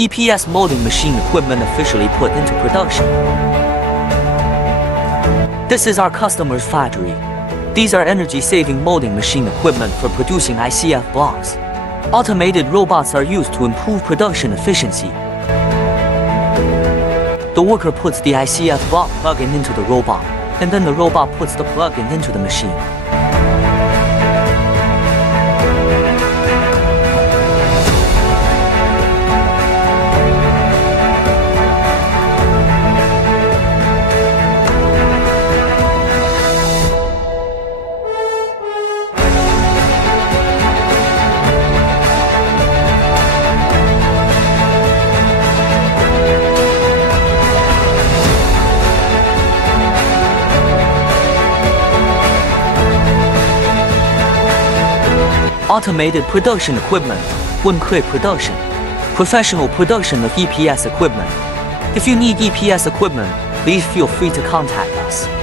EPS molding machine equipment officially put into production. This is our customer's factory. These are energy-saving molding machine equipment for producing ICF blocks. Automated robots are used to improve production efficiency. The worker puts the ICF block plug-in into the robot, and then the robot puts the plug-in into the machine. Automated production equipment, one-click production, professional production of EPS equipment. If you need EPS equipment, please feel free to contact us.